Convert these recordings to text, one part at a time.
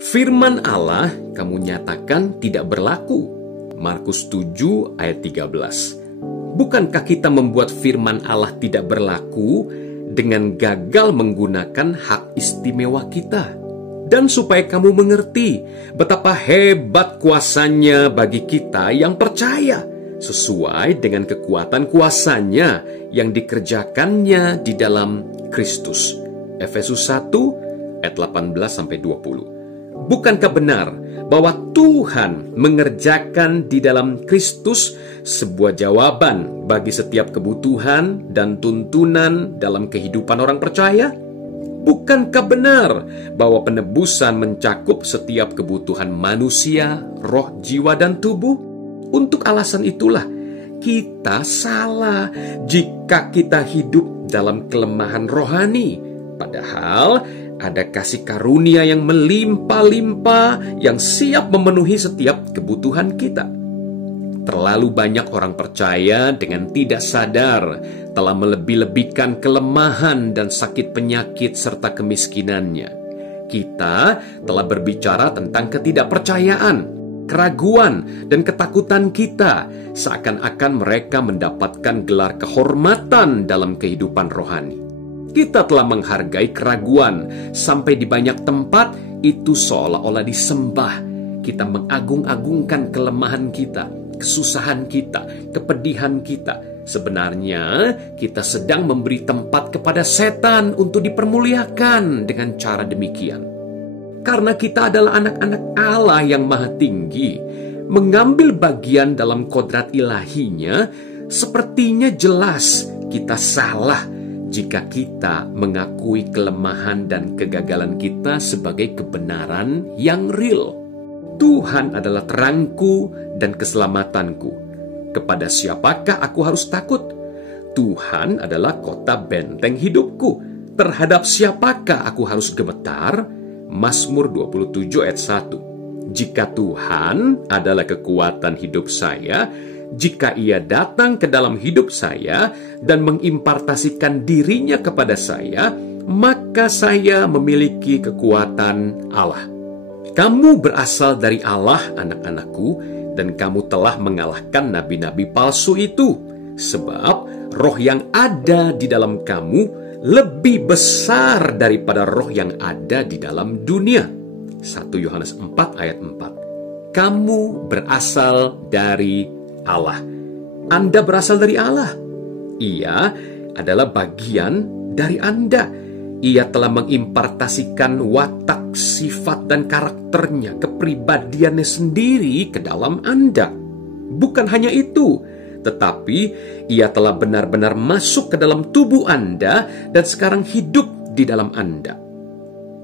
Firman Allah kamu nyatakan tidak berlaku. Markus 7 ayat 13. Bukankah kita membuat firman Allah tidak berlaku dengan gagal menggunakan hak istimewa kita? Dan supaya kamu mengerti betapa hebat kuasanya bagi kita yang percaya, sesuai dengan kekuatan kuasanya yang dikerjakannya di dalam Kristus. Efesus 1 ayat 18-20. Bukankah benar bahwa Tuhan mengerjakan di dalam Kristus sebuah jawaban bagi setiap kebutuhan dan tuntunan dalam kehidupan orang percaya? Bukankah benar bahwa penebusan mencakup setiap kebutuhan manusia, roh, jiwa, dan tubuh? Untuk alasan itulah kita salah jika kita hidup dalam kelemahan rohani. Padahal ada kasih karunia yang melimpah-limpah yang siap memenuhi setiap kebutuhan kita. Terlalu banyak orang percaya dengan tidak sadar telah melebih-lebihkan kelemahan dan sakit penyakit serta kemiskinannya. Kita telah berbicara tentang ketidakpercayaan, keraguan, dan ketakutan kita, seakan-akan mereka mendapatkan gelar kehormatan dalam kehidupan rohani. Kita telah menghargai keraguan, sampai di banyak tempat itu seolah-olah disembah. Kita mengagung-agungkan kelemahan kita, kesusahan kita, kepedihan kita. Sebenarnya kita sedang memberi tempat kepada setan untuk dipermuliakan dengan cara demikian. Karena kita adalah anak-anak Allah yang maha tinggi, mengambil bagian dalam kodrat ilahinya, sepertinya jelas kita salah jika kita mengakui kelemahan dan kegagalan kita sebagai kebenaran yang real. Tuhan adalah terangku dan keselamatanku. Kepada siapakah aku harus takut? Tuhan adalah kota benteng hidupku. Terhadap siapakah aku harus gemetar? Mazmur 27 ayat 1. Jika Tuhan adalah kekuatan hidup saya, jika Ia datang ke dalam hidup saya dan mengimpartasikan dirinya kepada saya, maka saya memiliki kekuatan Allah. Kamu berasal dari Allah, anak-anakku, dan kamu telah mengalahkan nabi-nabi palsu itu. Sebab roh yang ada di dalam kamu lebih besar daripada roh yang ada di dalam dunia. 1 Yohanes 4 ayat 4. Kamu berasal dari Allah. Anda berasal dari Allah. Ia adalah bagian dari Anda. Ia telah mengimpartasikan watak, sifat, dan karakternya, kepribadiannya sendiri ke dalam Anda. Bukan hanya itu, tetapi Ia telah benar-benar masuk ke dalam tubuh Anda dan sekarang hidup di dalam Anda.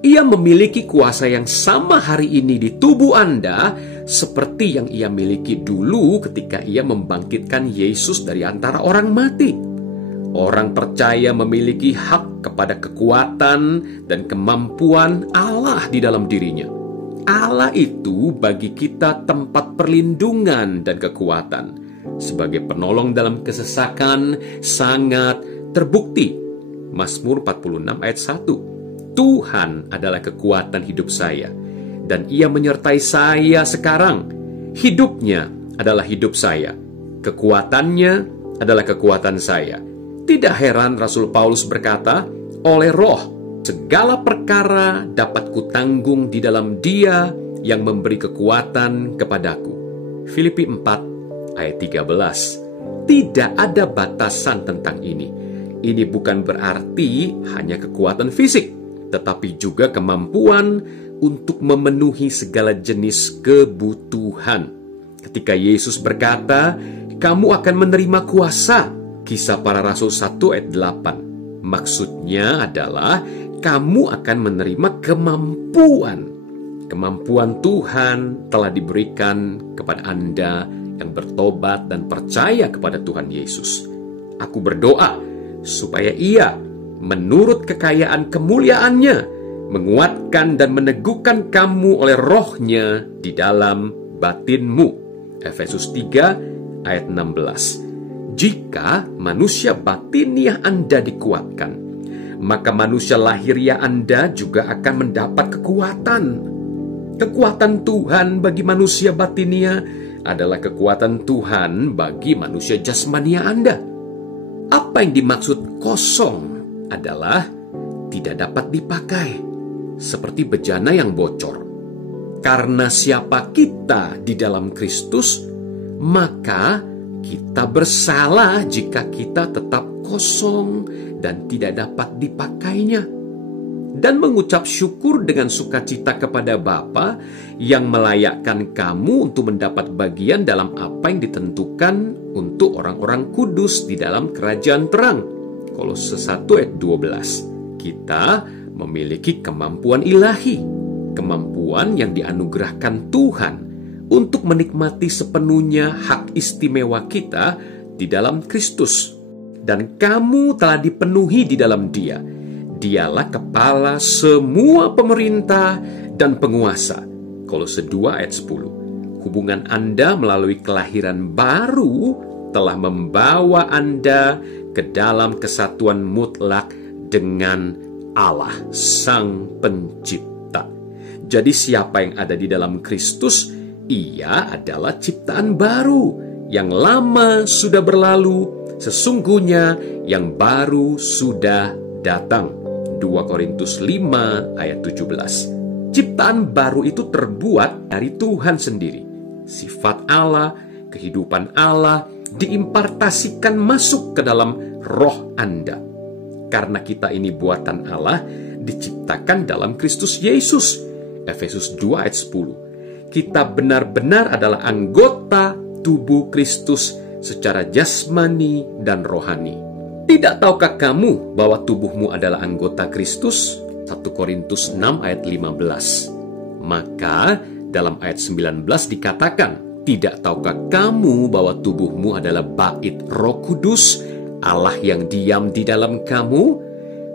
Ia memiliki kuasa yang sama hari ini di tubuh Anda seperti yang Ia miliki dulu ketika Ia membangkitkan Yesus dari antara orang mati. Orang percaya memiliki hak kepada kekuatan dan kemampuan Allah di dalam dirinya. Allah itu bagi kita tempat perlindungan dan kekuatan. Sebagai penolong dalam kesesakan sangat terbukti. Mazmur 46 ayat 1. Tuhan adalah kekuatan hidup saya, dan Ia menyertai saya sekarang. Hidupnya adalah hidup saya, kekuatannya adalah kekuatan saya. Tidak heran Rasul Paulus berkata, oleh Roh, segala perkara dapat kutanggung di dalam Dia yang memberi kekuatan kepadaku. Filipi 4 ayat 13. Tidak ada batasan tentang ini. Ini bukan berarti hanya kekuatan fisik, tetapi juga kemampuan untuk memenuhi segala jenis kebutuhan. Ketika Yesus berkata, kamu akan menerima kuasa, Kisah Para Rasul 1 ayat 8. Maksudnya adalah kamu akan menerima kemampuan. Kemampuan Tuhan telah diberikan kepada Anda yang bertobat dan percaya kepada Tuhan Yesus. Aku berdoa supaya Ia menurut kekayaan kemuliaannya, menguatkan dan meneguhkan kamu oleh rohnya di dalam batinmu. Efesus 3 ayat 16. Jika manusia batiniah Anda dikuatkan, maka manusia lahiriah Anda juga akan mendapat kekuatan. Kekuatan Tuhan bagi manusia batinia adalah kekuatan Tuhan bagi manusia jasmania Anda. Apa yang dimaksud kosong adalah tidak dapat dipakai, seperti bejana yang bocor. Karena siapa kita di dalam Kristus, maka kita bersalah jika kita tetap kosong dan tidak dapat dipakainya. Dan mengucap syukur dengan sukacita kepada Bapa yang melayakkan kamu untuk mendapat bagian dalam apa yang ditentukan untuk orang-orang kudus di dalam kerajaan terang. Kolose 1 ayat 12. Kita memiliki kemampuan ilahi, kemampuan yang dianugerahkan Tuhan untuk menikmati sepenuhnya hak istimewa kita di dalam Kristus. Dan kamu telah dipenuhi di dalam Dia. Dialah kepala semua pemerintah dan penguasa. Kolose 2 ayat 10. Hubungan Anda melalui kelahiran baru telah membawa Anda ke dalam kesatuan mutlak dengan Allah, Sang Pencipta. Jadi siapa yang ada di dalam Kristus, ia adalah ciptaan baru. Yang lama sudah berlalu, sesungguhnya yang baru sudah datang. 2 Korintus 5 ayat 17. Ciptaan baru itu terbuat dari Tuhan sendiri. Sifat Allah, kehidupan Allah diimpartasikan masuk ke dalam roh Anda. Karena kita ini buatan Allah, diciptakan dalam Kristus Yesus. Efesus 2 ayat 10. Kita benar-benar adalah anggota tubuh Kristus secara jasmani dan rohani. Tidak tahukah kamu bahwa tubuhmu adalah anggota Kristus? 1 Korintus 6 ayat 15. Maka dalam ayat 19 dikatakan, tidak tahukah kamu bahwa tubuhmu adalah bait Roh Kudus, Allah yang diam di dalam kamu?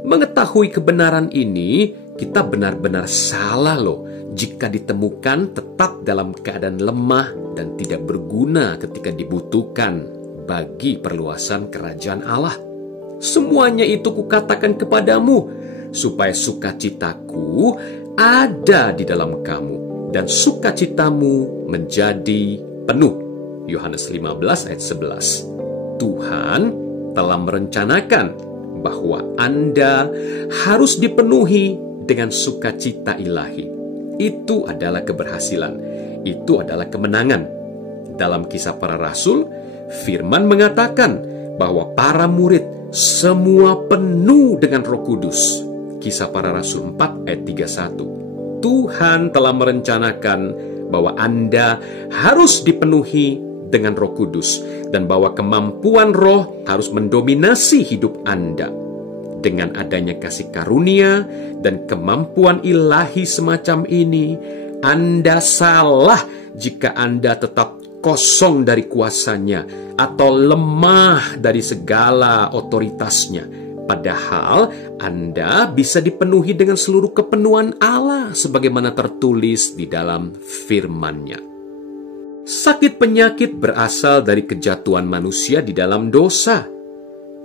Mengetahui kebenaran ini, kita benar-benar salah loh jika ditemukan tetap dalam keadaan lemah dan tidak berguna ketika dibutuhkan bagi perluasan kerajaan Allah. Semuanya itu kukatakan kepadamu, supaya sukacitaku ada di dalam kamu, dan sukacitamu menjadi penuh. Yohanes 15 ayat 11. Tuhan telah merencanakan bahwa Anda harus dipenuhi dengan sukacita ilahi. Itu adalah keberhasilan, itu adalah kemenangan. Dalam Kisah Para Rasul, firman mengatakan bahwa para murid semua penuh dengan Roh Kudus. Kisah Para Rasul 4 ayat 31. Tuhan telah merencanakan bahwa Anda harus dipenuhi dengan Roh Kudus, dan bahwa kemampuan Roh harus mendominasi hidup Anda. Dengan adanya kasih karunia dan kemampuan ilahi semacam ini, Anda salah jika Anda tetap kosong dari kuasanya atau lemah dari segala otoritasnya. Padahal Anda bisa dipenuhi dengan seluruh kepenuhan Allah sebagaimana tertulis di dalam firman-Nya. Sakit penyakit berasal dari kejatuhan manusia di dalam dosa.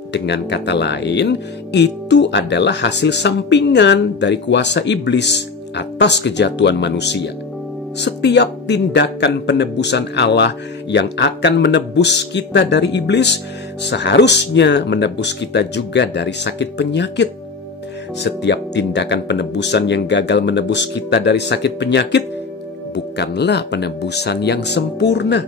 Dengan kata lain, itu adalah hasil sampingan dari kuasa iblis atas kejatuhan manusia. Setiap tindakan penebusan Allah yang akan menebus kita dari iblis seharusnya menebus kita juga dari sakit penyakit. Setiap tindakan penebusan yang gagal menebus kita dari sakit penyakit bukanlah penebusan yang sempurna,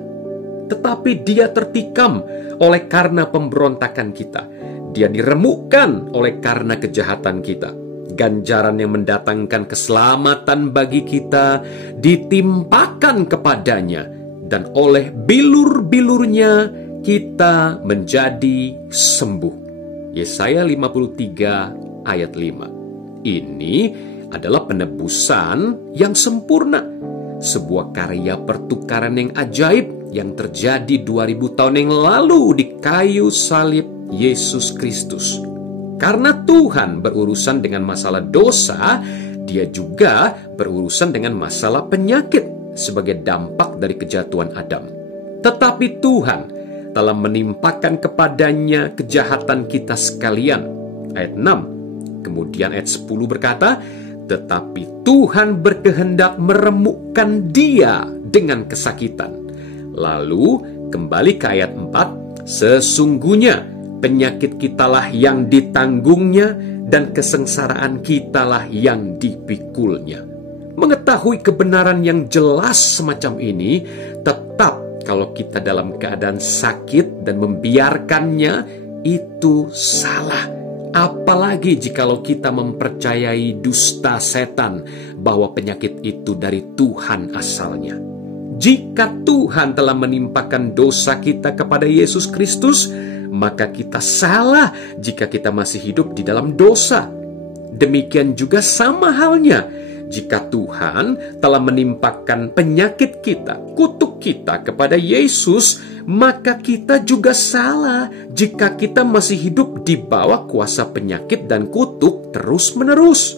tetapi dia tertikam oleh karena pemberontakan kita. Dia diremukkan oleh karena kejahatan kita. Ganjaran yang mendatangkan keselamatan bagi kita ditimpakan kepadanya, dan oleh bilur-bilurnya kita menjadi sembuh. Yesaya 53 ayat 5. Ini adalah penebusan yang sempurna, sebuah karya pertukaran yang ajaib yang terjadi 2000 tahun yang lalu di kayu salib Yesus Kristus. Karena Tuhan berurusan dengan masalah dosa, Dia juga berurusan dengan masalah penyakit sebagai dampak dari kejatuhan Adam. Tetapi Tuhan telah menimpakan kepadanya kejahatan kita sekalian. Ayat 6. Kemudian ayat 10 berkata, tetapi Tuhan berkehendak meremukkan dia dengan kesakitan. Lalu kembali ke ayat 4, sesungguhnya penyakit kitalah yang ditanggungnya dan kesengsaraan kitalah yang dipikulnya. Mengetahui kebenaran yang jelas semacam ini, tetap kalau kita dalam keadaan sakit dan membiarkannya, itu salah. Apalagi jikalau kita mempercayai dusta setan bahwa penyakit itu dari Tuhan asalnya. Jika Tuhan telah menimpakan dosa kita kepada Yesus Kristus, maka kita salah jika kita masih hidup di dalam dosa. Demikian juga sama halnya, jika Tuhan telah menimpakan penyakit kita, kutuk kita kepada Yesus, maka kita juga salah jika kita masih hidup di bawah kuasa penyakit dan kutuk terus-menerus.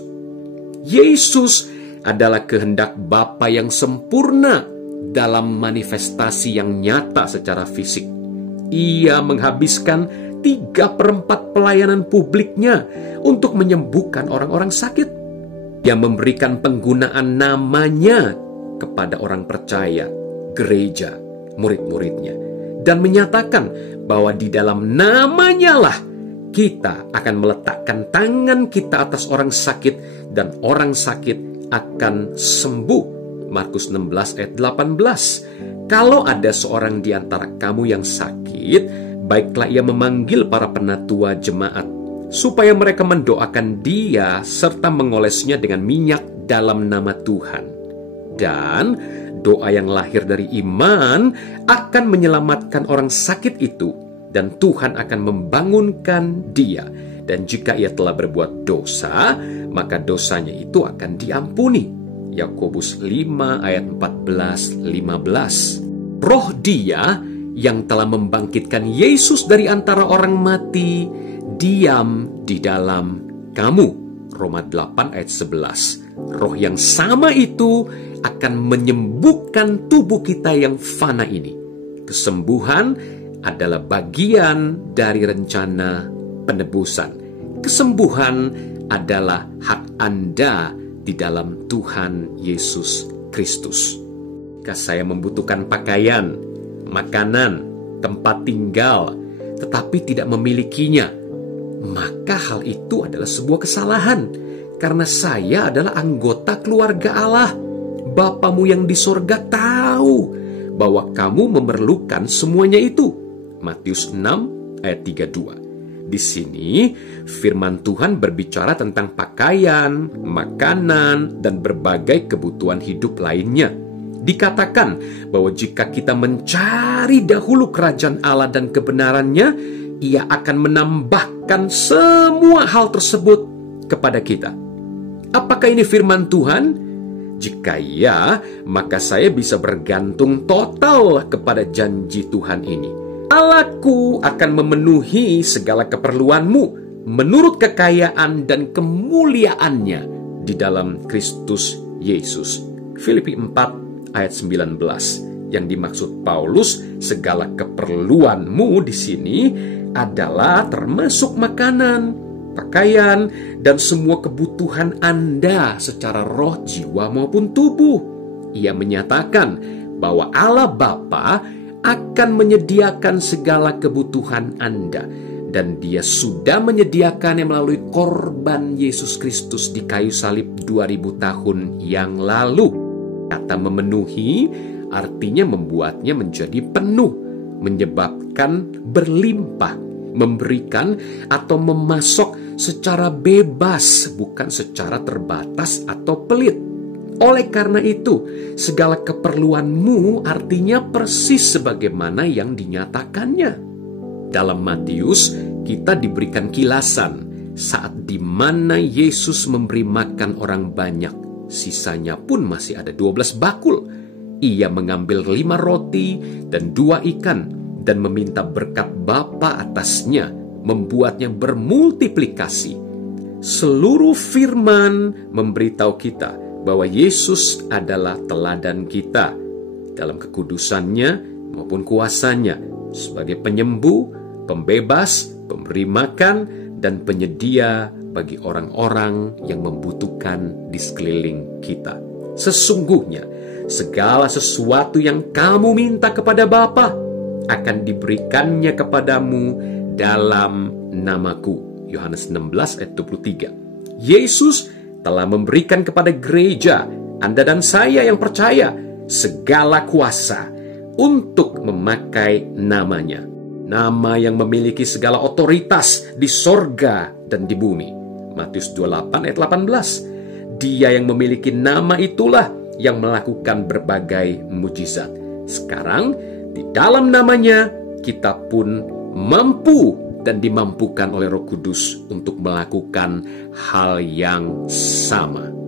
Yesus adalah kehendak Bapa yang sempurna dalam manifestasi yang nyata secara fisik. Ia menghabiskan 3/4 pelayanan publiknya untuk menyembuhkan orang-orang sakit. Ia memberikan penggunaan namanya kepada orang percaya, gereja, murid-muridnya, dan menyatakan bahwa di dalam namanya lah kita akan meletakkan tangan kita atas orang sakit dan orang sakit akan sembuh. Markus 16 ayat 18. Kalau ada seorang di antara kamu yang sakit, baiklah ia memanggil para penatua jemaat, supaya mereka mendoakan dia serta mengolesnya dengan minyak dalam nama Tuhan. Dan doa yang lahir dari iman akan menyelamatkan orang sakit itu, dan Tuhan akan membangunkan dia. Dan jika ia telah berbuat dosa, maka dosanya itu akan diampuni. Yakobus 5 ayat 14-15. Roh Dia yang telah membangkitkan Yesus dari antara orang mati diam di dalam kamu. Roma 8 ayat 11. Roh yang sama itu akan menyembuhkan tubuh kita yang fana ini. Kesembuhan adalah bagian dari rencana penebusan. Kesembuhan adalah hak Anda di dalam Tuhan Yesus Kristus. Jika saya membutuhkan pakaian, makanan, tempat tinggal, tetapi tidak memilikinya, maka hal itu adalah sebuah kesalahan, karena saya adalah anggota keluarga Allah. Bapamu yang di sorga tahu bahwa kamu memerlukan semuanya itu. Matius 6 ayat 32. Di sini firman Tuhan berbicara tentang pakaian, makanan, dan berbagai kebutuhan hidup lainnya. Dikatakan bahwa jika kita mencari dahulu kerajaan Allah dan kebenarannya, Ia akan menambahkan semua hal tersebut kepada kita. Apakah ini firman Tuhan? Jika ya, maka saya bisa bergantung total kepada janji Tuhan ini. Allahku akan memenuhi segala keperluanmu menurut kekayaan dan kemuliaannya di dalam Kristus Yesus. Filipi 4 ayat 19. Yang dimaksud Paulus, segala keperluanmu di sini adalah termasuk makanan, pakaian, dan semua kebutuhan Anda secara roh, jiwa maupun tubuh. Ia menyatakan bahwa Allah Bapa akan menyediakan segala kebutuhan Anda, dan Dia sudah menyediakannya melalui korban Yesus Kristus di kayu salib 2000 tahun yang lalu. Kata memenuhi artinya membuatnya menjadi penuh, menyebabkan berlimpah, memberikan atau memasok secara bebas, bukan secara terbatas atau pelit. Oleh karena itu, segala keperluanmu artinya persis sebagaimana yang dinyatakannya. Dalam Matius, kita diberikan kilasan saat di mana Yesus memberi makan orang banyak. Sisanya pun masih ada 12 bakul. Ia mengambil 5 roti dan 2 ikan dan meminta berkat Bapa atasnya, membuatnya bermultiplikasi. Seluruh firman memberitahu kita bahwa Yesus adalah teladan kita dalam kekudusannya maupun kuasanya sebagai penyembuh, pembebas, pemberi makan, dan penyedia bagi orang-orang yang membutuhkan di sekeliling kita. Sesungguhnya, segala sesuatu yang kamu minta kepada Bapa akan diberikannya kepadamu dalam namaku. Yohanes 16 ayat 23. Yesus telah memberikan kepada gereja, Anda dan saya yang percaya, segala kuasa untuk memakai namanya. Nama yang memiliki segala otoritas di sorga dan di bumi. Matius 28 ayat 18. Dia yang memiliki nama itulah yang melakukan berbagai mujizat. Sekarang, di dalam namanya, kita pun mampu dan dimampukan oleh Roh Kudus untuk melakukan hal yang sama.